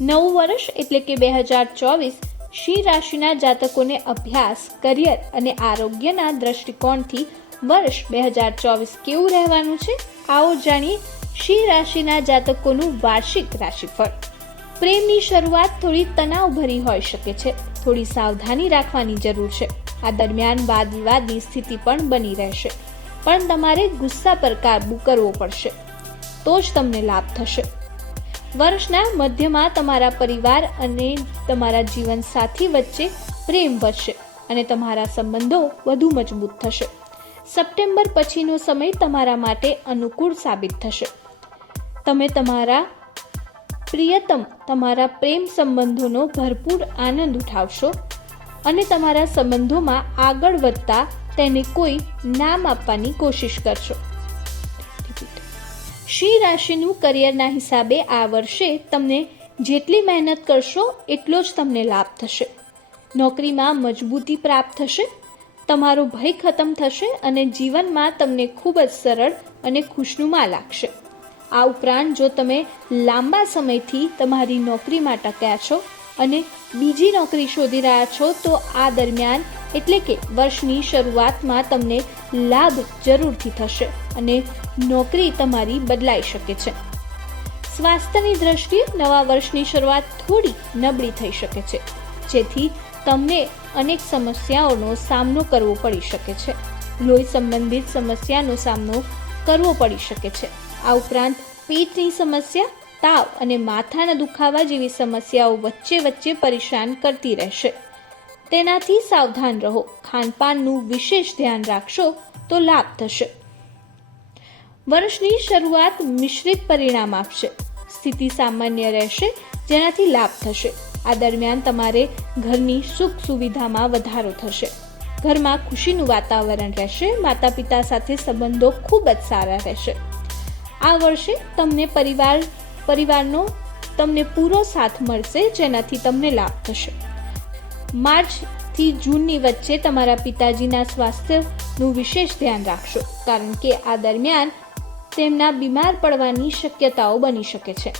નવું વર્ષ એટલે કે બે હજાર ચોવીસ શી રાશિના જાતકોને અભ્યાસ, કરિયર અને આરોગ્યના દ્રષ્ટિકોણથી વર્ષ બે હજાર ચોવીસ કેવું રહેવાનું છે? આવો જાણીએ શી રાશિના જાતકોનું વાર્ષિક રાશિફળ. પ્રેમની શરૂઆત થોડી તણાવભરી હોઈ શકે છે. થોડી સાવધાની રાખવાની જરૂર છે. આ દરમિયાન વાદ વિવાદની સ્થિતિ પણ બની રહેશે. પણ તમારે ગુસ્સા પર કાબૂ કરવો પડશે. તો જ તમને લાભ થશે. વર્ષના મધ્યમાં તમારા પરિવાર અને તમારા જીવનસાથી વચ્ચે પ્રેમ વધશે અને તમારા સંબંધો વધુ મજબૂત થશે. સપ્ટેમ્બર પછીનો સમય તમારા માટે અનુકૂળ સાબિત થશે. તમે તમારા પ્રિયતમ, તમારા પ્રેમ સંબંધોનો ભરપૂર આનંદ ઉઠાવશો અને તમારા સંબંધોમાં આગળ વધતા તેને કોઈ નામ આપવાની કોશિશ કરશો. શી રાશિનું કરિયરના હિસાબે આ વર્ષે તમને જેટલી મહેનત કરશો એટલો જ તમને લાભ થશે. નોકરીમાં મજબૂતી પ્રાપ્ત થશે, તમારો ભય ખતમ થશે અને જીવનમાં તમને ખૂબ જ સરળ અને ખુશનુમા લાગશે. આ ઉપરાંત જો તમે લાંબા સમયથી તમારી નોકરીમાં ટક્યા છો અને બીજી નોકરી શોધી રહ્યા છો, તો આ દરમિયાન એટલે કે વર્ષની શરૂઆતમાં તમને લાભ જરૂરથી થશે અને નોકરી તમારી બદલાઈ શકે છે. સ્વાસ્થ્યની દ્રષ્ટિએ નવા વર્ષની શરૂઆત થોડી નબળી થઈ શકે છે, જેથી તમને અનેક સમસ્યાઓનો સામનો કરવો પડી શકે છે. લોહી સંબંધિત સમસ્યાનો સામનો કરવો પડી શકે છે. આ ઉપરાંત પેટની સમસ્યા, તાવ અને માથાના દુખાવા જેવી સમસ્યાઓ વચ્ચે વચ્ચે પરેશાન કરતી રહેશે. તેનાથી સાવધાન રહો. ખાનપાનનું વિશેષ ધ્યાન રાખશો તો લાભ થશે. વર્ષની શરૂઆત મિશ્રિત પરિણામ આપશે. સ્થિતિ સામાન્ય રહેશે, જેનાથી લાભ થશે. આ દરમિયાન તમારે ઘરની સુખ સુવિધામાં વધારો થશે. ઘરમાં ખુશીનું વાતાવરણ રહેશે માતા પિતા સાથે સંબંધો ખૂબ જ સારા રહેશે. આ વર્ષે તમને પરિવાર, પરિવારનો તમને પૂરો સાથ મળશે, જેનાથી તમને લાભ થશે. માર્ચથી જૂનની વચ્ચે તમારા પિતાજીના સ્વાસ્થ્યનું વિશેષ ધ્યાન રાખશો, કારણ કે આ દરમિયાન તેમના બીમાર પડવાની શક્યતાઓ બની શકે છે.